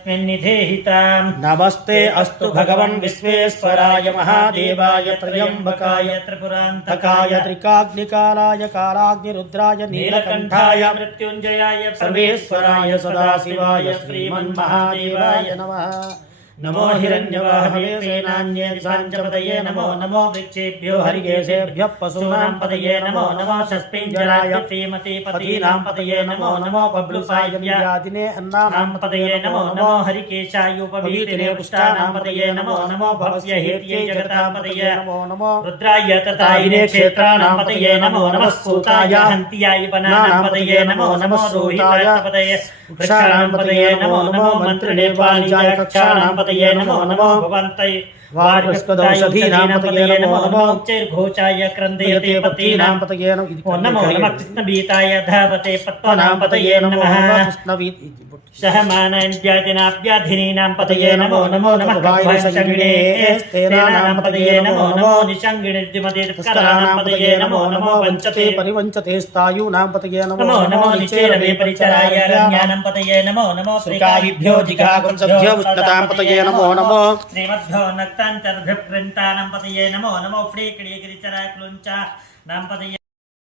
तस्मिन्निधेहिताम् नमस्ते अस्तु भगवन् विश्वेश्वराय महादेवाय त्र्यम्बकाय त्रिपुरान्तकाय त्रिकाग्निकालाय कालाग्निरुद्राय नीलकण्ठाय मृत्युञ्जयाय सर्वेश्वराय सदाशिवाय श्रीमन्महादेवाय नमः। नमो हिरण्यवाहवे सेनान्ये दिशाञ्चपतये नमो नमो वृक्षेभ्यो हरिकेशेभ्यः पशूनां पतये नमो नमो षष्ठीञ्जराय श्रीमती पतीनां पतये नमो नमो बब्लुसाय व्यादिने अन्नानां पतये नमो नमो हरिकेशायुपवीतिने पुष्टानां पतये नमो नमो भवस्य हेत्यै जगतां पतये नमो नमो रुद्राय ततायिने क्षेत्राणां पतये नमो नमः सूताय हन्त्याय वनानां पतये नमो नमो रोहिताय पतये वृक्षाणां पतये नमो नमो मन्त्रिणे वाणिजाय कक्षाणां पतये नमो नमो भवन्तये वायुस्पदौषधीनां पतये नमो नमो उच्चैर्घोषाय क्रन्दयते पतीनां पतये नमो नमो कृष्णबीताय धावते पत्त्वानां पतये नमः सहमानन्द्यादिनाभ्याधिनीनां पतये नमो नमो नमः वायुसंगिणे स्तेनानां पतये नमो नमो निषङ्गिणिर्दिमतिर्कराणां पतये नमो नमो वञ्चते परिवञ्चते स्तायूनां पतये नमो नमो निचेरवे परिचराय रम्यानां पतये नमो नमो श्रीकाभिभ्यो जिघागुंसभ्यो उष्णतां पतये नमो नमो श्रीमद्भ्यो नक्तान्तर्भ्यप्रिन्तानां पतये नमो नमो फ्रीकिडीगिरिचराय क्लुञ्चानां पतये